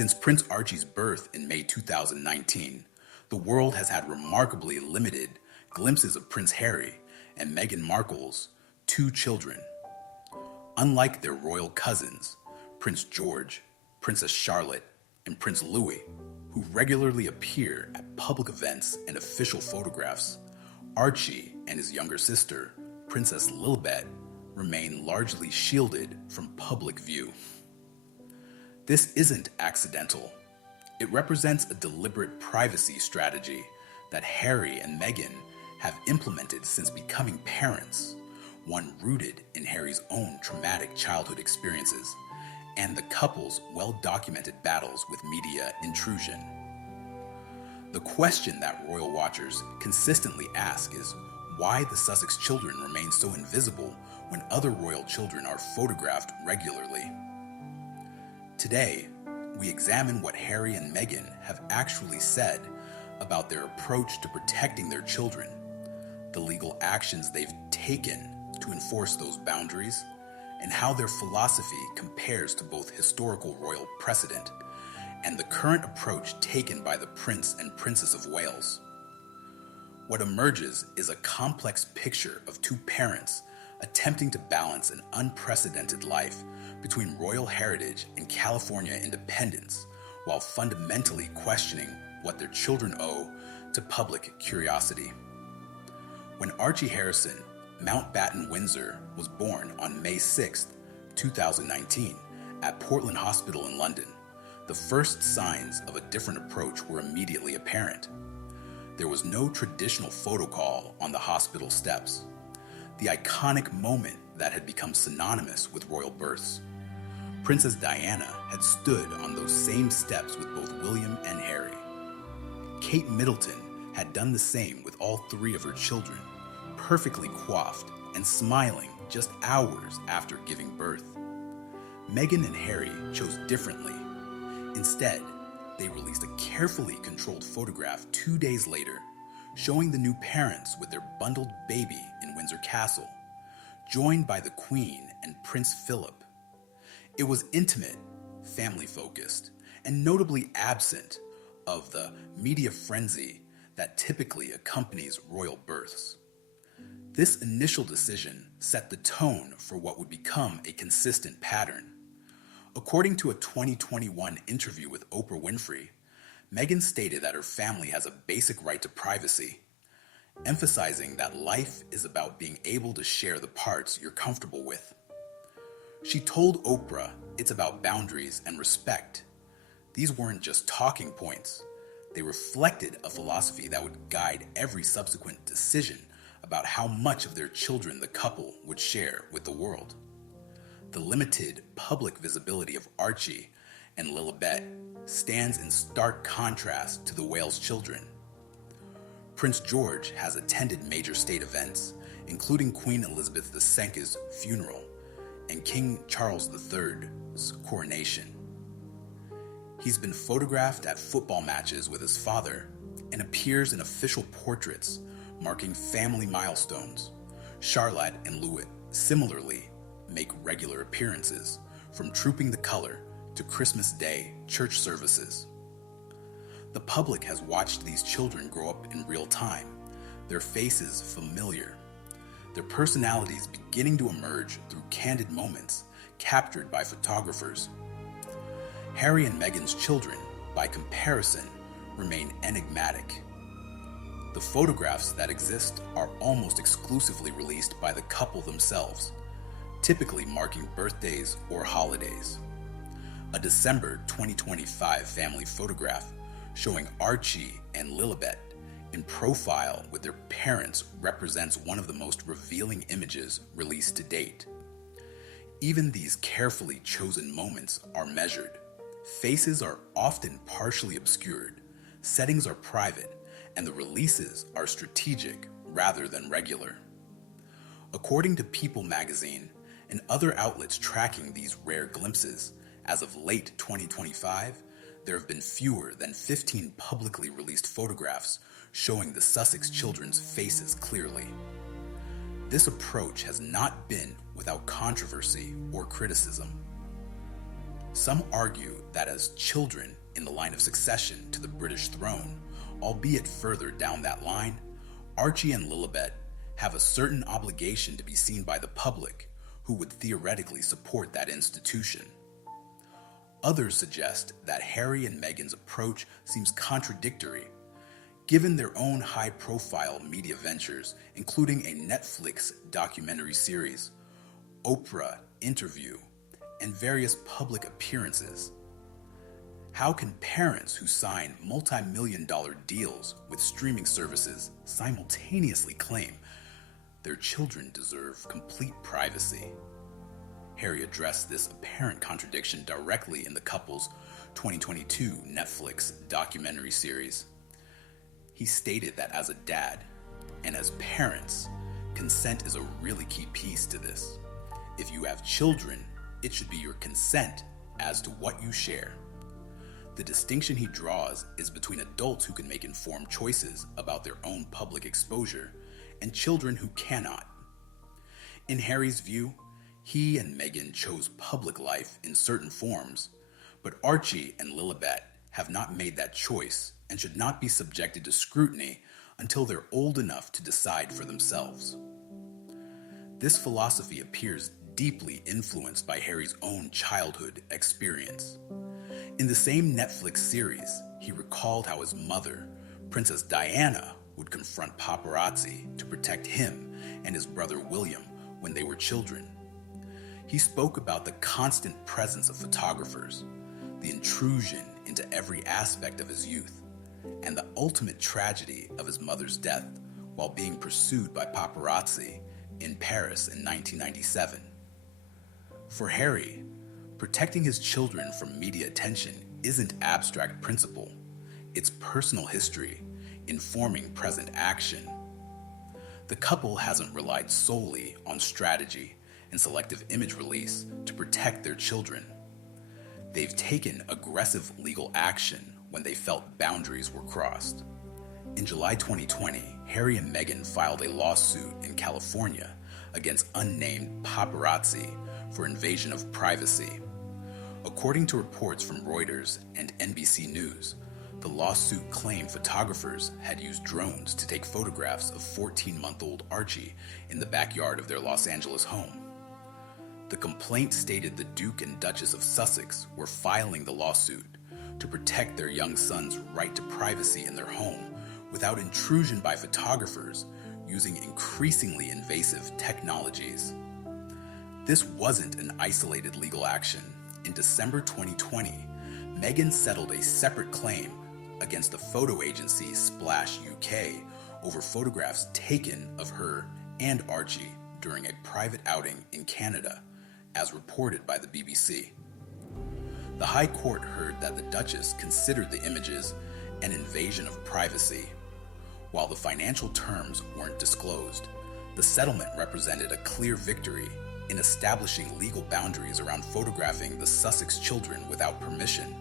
Since Prince Archie's birth in May 2019, the world has had remarkably limited glimpses of Prince Harry and Meghan Markle's two children. Unlike their royal cousins, Prince George, Princess Charlotte, and Prince Louis, who regularly appear at public events and official photographs, Archie and his younger sister, Princess Lilibet, remain largely shielded from public view. This isn't accidental. It represents a deliberate privacy strategy that Harry and Meghan have implemented since becoming parents, one rooted in Harry's own traumatic childhood experiences and the couple's well-documented battles with media intrusion. The question that royal watchers consistently ask is why the Sussex children remain so invisible when other royal children are photographed regularly. Today, we examine what Harry and Meghan have actually said about their approach to protecting their children, the legal actions they've taken to enforce those boundaries, and how their philosophy compares to both historical royal precedent and the current approach taken by the Prince and Princess of Wales. What emerges is a complex picture of two parents attempting to balance an unprecedented life between royal heritage and California independence, while fundamentally questioning what their children owe to public curiosity. When Archie Harrison, Mountbatten Windsor, was born on May 6, 2019, at Portland Hospital in London, the first signs of a different approach were immediately apparent. There was no traditional photo call on the hospital steps, the iconic moment that had become synonymous with royal births. Princess Diana had stood on those same steps with both William and Harry. Kate Middleton had done the same with all three of her children, perfectly coiffed and smiling just hours after giving birth. Meghan and Harry chose differently. Instead, they released a carefully controlled photograph 2 days later, showing the new parents with their bundled baby in Windsor Castle, joined by the Queen and Prince Philip. It was intimate, family-focused, and notably absent of the media frenzy that typically accompanies royal births. This initial decision set the tone for what would become a consistent pattern. According to a 2021 interview with Oprah Winfrey, Meghan stated that her family has a basic right to privacy, emphasizing that life is about being able to share the parts you're comfortable with. She told Oprah it's about boundaries and respect. These weren't just talking points. They reflected a philosophy that would guide every subsequent decision about how much of their children the couple would share with the world. The limited public visibility of Archie and Lilibet stands in stark contrast to the Wales children. Prince George has attended major state events, including Queen Elizabeth II's funeral and King Charles III's coronation. He's been photographed at football matches with his father and appears in official portraits marking family milestones. Charlotte and Louis similarly make regular appearances, from Trooping the Color to Christmas Day church services. The public has watched these children grow up in real time, their faces familiar, their personalities beginning to emerge through candid moments captured by photographers. Harry and Meghan's children, by comparison, remain enigmatic. The photographs that exist are almost exclusively released by the couple themselves, typically marking birthdays or holidays. A December 2025 family photograph showing Archie and Lilibet in profile with their parents represents one of the most revealing images released to date. Even these carefully chosen moments are measured. Faces are often partially obscured, settings are private, and the releases are strategic rather than regular. According to People magazine and other outlets tracking these rare glimpses, as of late 2025, there have been fewer than 15 publicly released photographs showing the Sussex children's faces clearly. This approach has not been without controversy or criticism. Some argue that as children in the line of succession to the British throne, albeit further down that line, Archie and Lilibet have a certain obligation to be seen by the public who would theoretically support that institution. Others suggest that Harry and Meghan's approach seems contradictory, given their own high-profile media ventures, including a Netflix documentary series, Oprah interview, and various public appearances. How can parents who sign multi-million-dollar deals with streaming services simultaneously claim their children deserve complete privacy? Harry addressed this apparent contradiction directly in the couple's 2022 Netflix documentary series. He stated that as a dad and as parents, consent is a really key piece to this. If you have children, it should be your consent as to what you share. The distinction he draws is between adults who can make informed choices about their own public exposure and children who cannot. In Harry's view, he and Meghan chose public life in certain forms, but Archie and Lilibet have not made that choice and should not be subjected to scrutiny until they're old enough to decide for themselves. This philosophy appears deeply influenced by Harry's own childhood experience. In the same Netflix series, he recalled how his mother, Princess Diana, would confront paparazzi to protect him and his brother William when they were children. He spoke about the constant presence of photographers, the intrusion into every aspect of his youth, and the ultimate tragedy of his mother's death while being pursued by paparazzi in Paris in 1997. For Harry, protecting his children from media attention isn't abstract principle, it's personal history informing present action. The couple hasn't relied solely on strategy and selective image release to protect their children. They've taken aggressive legal action when they felt boundaries were crossed. In July 2020, Harry and Meghan filed a lawsuit in California against unnamed paparazzi for invasion of privacy. According to reports from Reuters and NBC News, the lawsuit claimed photographers had used drones to take photographs of 14-month-old Archie in the backyard of their Los Angeles home. The complaint stated the Duke and Duchess of Sussex were filing the lawsuit to protect their young son's right to privacy in their home without intrusion by photographers using increasingly invasive technologies. This wasn't an isolated legal action. In December 2020, Meghan settled a separate claim against the photo agency Splash UK over photographs taken of her and Archie during a private outing in Canada, as reported by the BBC. The High Court heard that the Duchess considered the images an invasion of privacy. While the financial terms weren't disclosed, the settlement represented a clear victory in establishing legal boundaries around photographing the Sussex children without permission.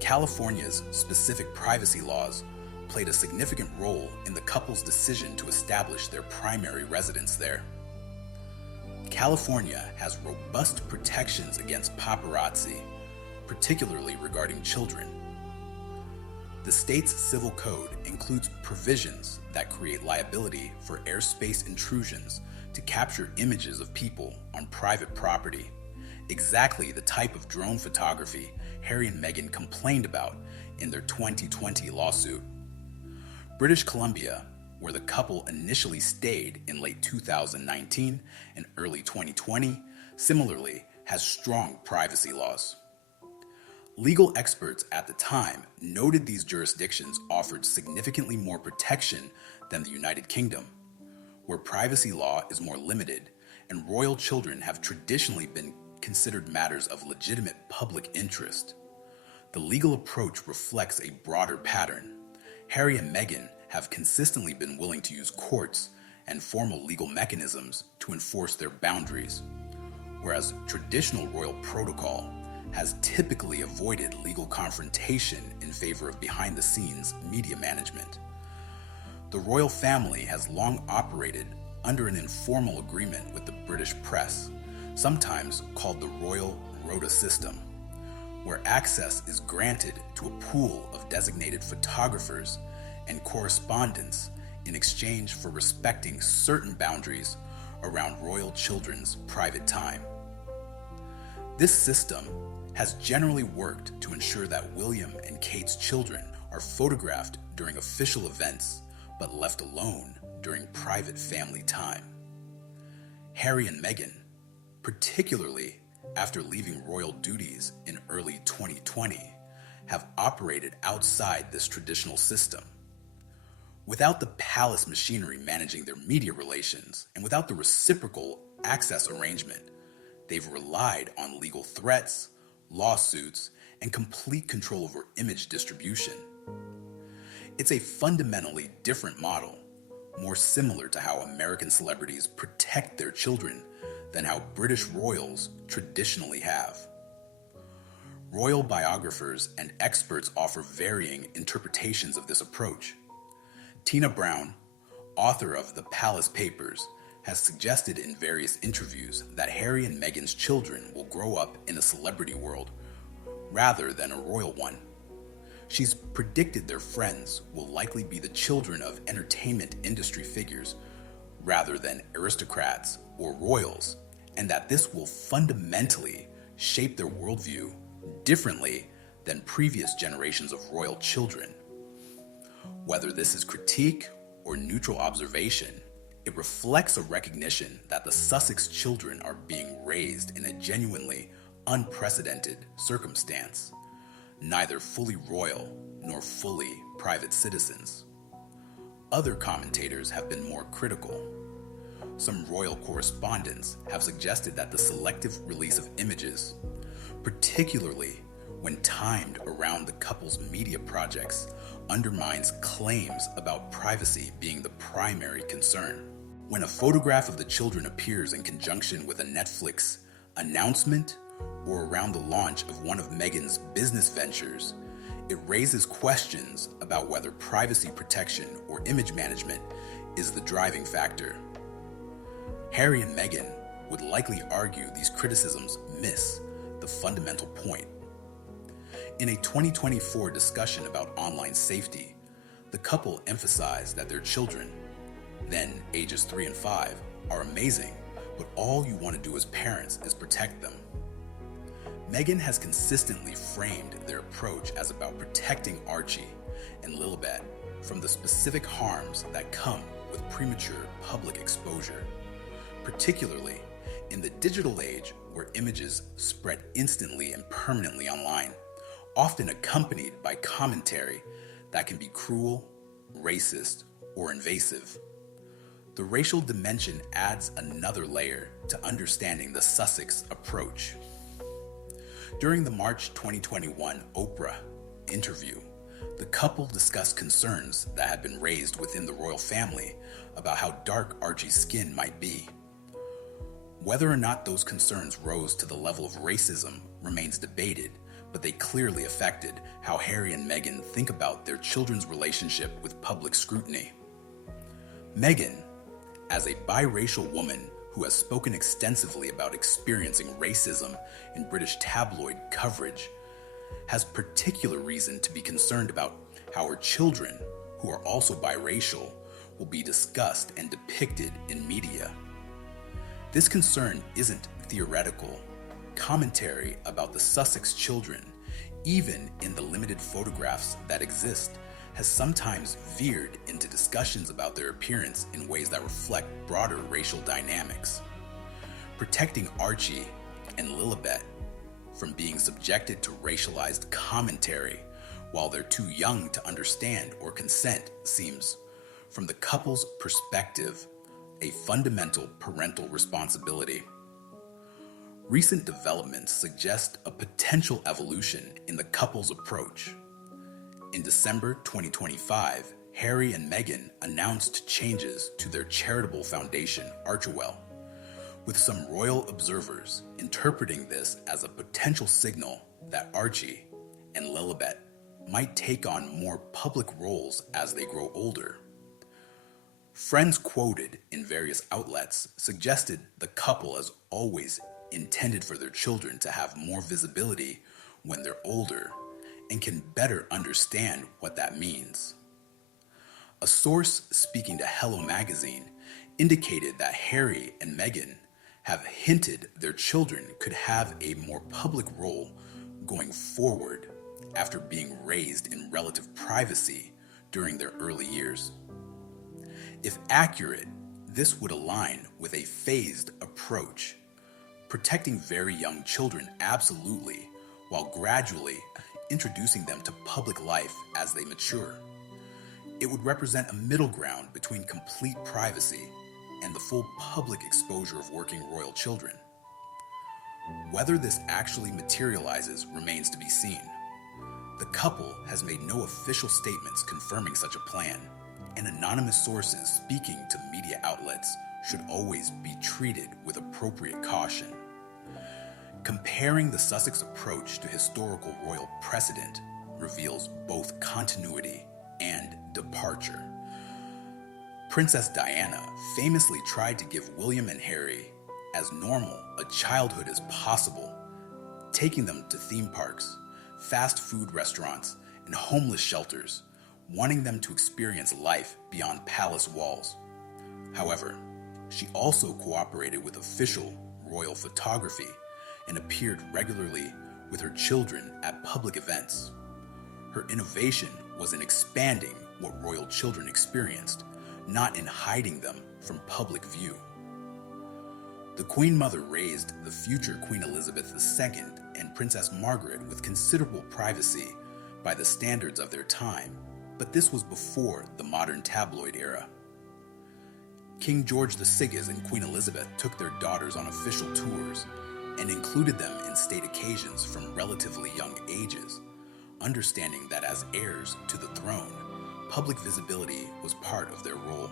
California's specific privacy laws played a significant role in the couple's decision to establish their primary residence there. California has robust protections against paparazzi, particularly regarding children. The state's civil code includes provisions that create liability for airspace intrusions to capture images of people on private property, exactly the type of drone photography Harry and Meghan complained about in their 2020 lawsuit. British Columbia, where the couple initially stayed in late 2019 and early 2020, similarly has strong privacy laws. Legal experts at the time noted these jurisdictions offered significantly more protection than the United Kingdom, where privacy law is more limited and royal children have traditionally been considered matters of legitimate public interest. The legal approach reflects a broader pattern. Harry and Meghan have consistently been willing to use courts and formal legal mechanisms to enforce their boundaries, whereas traditional royal protocol has typically avoided legal confrontation in favor of behind-the-scenes media management. The royal family has long operated under an informal agreement with the British press, sometimes called the Royal wrote a system where access is granted to a pool of designated photographers and correspondents in exchange for respecting certain boundaries around royal children's private time. This system has generally worked to ensure that William and Kate's children are photographed during official events but left alone during private family time. Harry and Meghan, particularly after leaving royal duties in early 2020, have operated outside this traditional system. Without the palace machinery managing their media relations, and without the reciprocal access arrangement, they've relied on legal threats, lawsuits, and complete control over image distribution. It's a fundamentally different model, more similar to how American celebrities protect their children than how British royals traditionally have. Royal biographers and experts offer varying interpretations of this approach. Tina Brown, author of The Palace Papers, has suggested in various interviews that Harry and Meghan's children will grow up in a celebrity world rather than a royal one. She's predicted their friends will likely be the children of entertainment industry figures rather than aristocrats or royals, and that this will fundamentally shape their worldview differently than previous generations of royal children. Whether this is critique or neutral observation, it reflects a recognition that the Sussex children are being raised in a genuinely unprecedented circumstance, neither fully royal nor fully private citizens. Other commentators have been more critical. Some royal correspondents have suggested that the selective release of images, particularly when timed around the couple's media projects, undermines claims about privacy being the primary concern. When a photograph of the children appears in conjunction with a Netflix announcement or around the launch of one of Meghan's business ventures, it raises questions about whether privacy protection or image management is the driving factor. Harry and Meghan would likely argue these criticisms miss the fundamental point. In a 2024 discussion about online safety, the couple emphasized that their children, then ages 3 and 5, are amazing, but all you want to do as parents is protect them. Meghan has consistently framed their approach as about protecting Archie and Lilibet from the specific harms that come with premature public exposure, particularly in the digital age where images spread instantly and permanently online, often accompanied by commentary that can be cruel, racist, or invasive. The racial dimension adds another layer to understanding the Sussex approach. During the March 2021 Oprah interview, the couple discussed concerns that had been raised within the royal family about how dark Archie's skin might be. Whether or not those concerns rose to the level of racism remains debated, but they clearly affected how Harry and Meghan think about their children's relationship with public scrutiny. Meghan, as a biracial woman who has spoken extensively about experiencing racism in British tabloid coverage, has particular reason to be concerned about how her children, who are also biracial, will be discussed and depicted in media. This concern isn't theoretical. Commentary about the Sussex children, even in the limited photographs that exist, has sometimes veered into discussions about their appearance in ways that reflect broader racial dynamics. Protecting Archie and Lilibet from being subjected to racialized commentary while they're too young to understand or consent seems, from the couple's perspective, a fundamental parental responsibility. Recent developments suggest a potential evolution in the couple's approach. In December 2025, Harry and Meghan announced changes to their charitable foundation, Archewell, with some royal observers interpreting this as a potential signal that Archie and Lilibet might take on more public roles as they grow older. Friends quoted in various outlets suggested the couple has always intended for their children to have more visibility when they're older and can better understand what that means. A source speaking to Hello Magazine indicated that Harry and Meghan have hinted their children could have a more public role going forward after being raised in relative privacy during their early years. If accurate, this would align with a phased approach, protecting very young children absolutely, while gradually introducing them to public life as they mature. It would represent a middle ground between complete privacy and the full public exposure of working royal children. Whether this actually materializes remains to be seen. The couple has made no official statements confirming such a plan, and anonymous sources speaking to media outlets should always be treated with appropriate caution. Comparing the Sussex approach to historical royal precedent reveals both continuity and departure. Princess Diana famously tried to give William and Harry as normal a childhood as possible, taking them to theme parks, fast food restaurants, and homeless shelters, wanting them to experience life beyond palace walls. However, she also cooperated with official royal photography and appeared regularly with her children at public events. Her innovation was in expanding what royal children experienced, not in hiding them from public view. The Queen Mother raised the future Queen Elizabeth II and Princess Margaret with considerable privacy by the standards of their time, but this was before the modern tabloid era. King George VI and Queen Elizabeth took their daughters on official tours and included them in state occasions from relatively young ages, understanding that as heirs to the throne, public visibility was part of their role.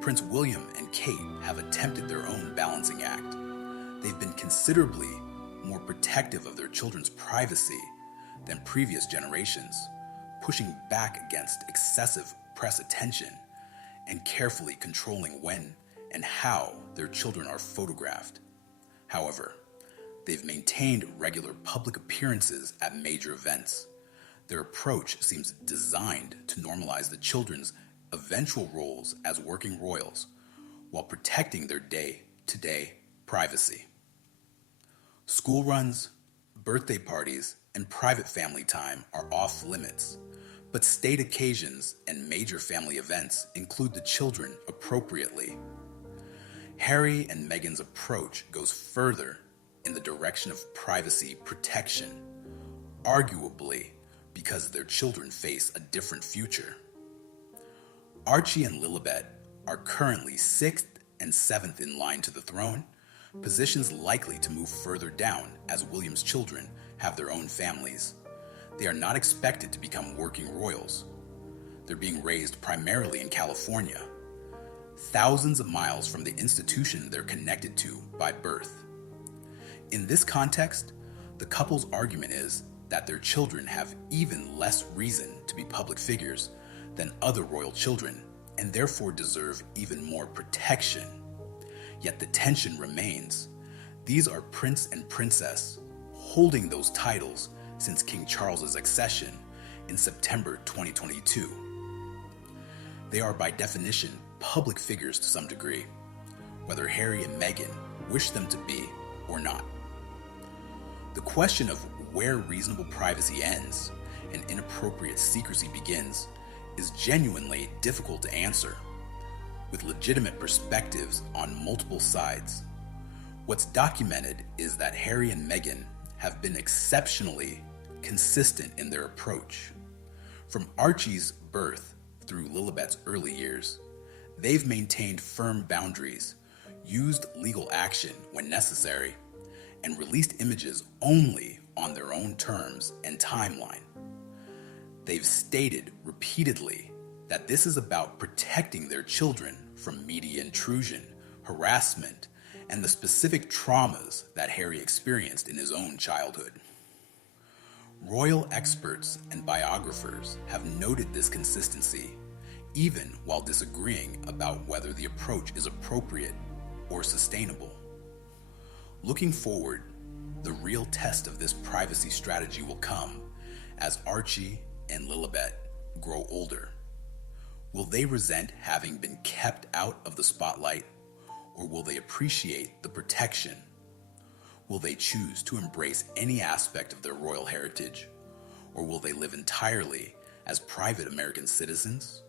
Prince William and Kate have attempted their own balancing act. They've been considerably more protective of their children's privacy than previous generations, pushing back against excessive press attention and carefully controlling when and how their children are photographed. However, they've maintained regular public appearances at major events. Their approach seems designed to normalize the children's eventual roles as working royals while protecting their day-to-day privacy. School runs, birthday parties, and private family time are off limits, but state occasions and major family events include the children appropriately. Harry and Meghan's approach goes further in the direction of privacy protection, arguably because their children face a different future. Archie and Lilibet are currently 6th and 7th in line to the throne, positions likely to move further down as William's children have their own families. They are not expected to become working royals. They're being raised primarily in California, thousands of miles from the institution they're connected to by birth. In this context, the couple's argument is that their children have even less reason to be public figures than other royal children, and therefore deserve even more protection. Yet the tension remains. These are prince and princess, holding those titles since King Charles's accession in September 2022. They are by definition public figures to some degree, whether Harry and Meghan wish them to be or not. The question of where reasonable privacy ends and inappropriate secrecy begins is genuinely difficult to answer, with legitimate perspectives on multiple sides. What's documented is that Harry and Meghan have been exceptionally consistent in their approach. From Archie's birth through Lilibet's early years, they've maintained firm boundaries, used legal action when necessary, and released images only on their own terms and timeline. They've stated repeatedly that this is about protecting their children from media intrusion, harassment, and the specific traumas that Harry experienced in his own childhood. Royal experts and biographers have noted this consistency, even while disagreeing about whether the approach is appropriate or sustainable. Looking forward, the real test of this privacy strategy will come as Archie and Lilibet grow older. Will they resent having been kept out of the spotlight, or will they appreciate the protection? Will they choose to embrace any aspect of their royal heritage, or will they live entirely as private American citizens?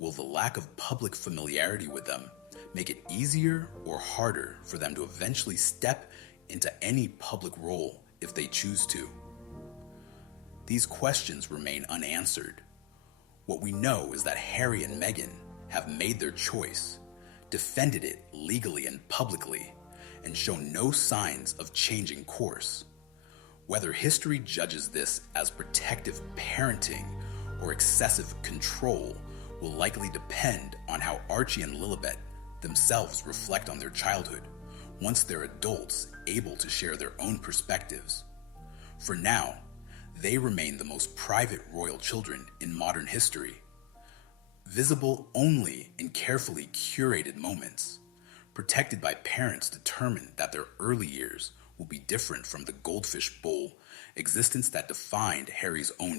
Will the lack of public familiarity with them make it easier or harder for them to eventually step into any public role if they choose to? These questions remain unanswered. What we know is that Harry and Meghan have made their choice, defended it legally and publicly, and shown no signs of changing course. Whether history judges this as protective parenting or excessive control will likely depend on how Archie and Lilibet themselves reflect on their childhood once they're adults able to share their own perspectives. For now, they remain the most private royal children in modern history, visible only in carefully curated moments, protected by parents determined that their early years will be different from the goldfish bowl existence that defined Harry's own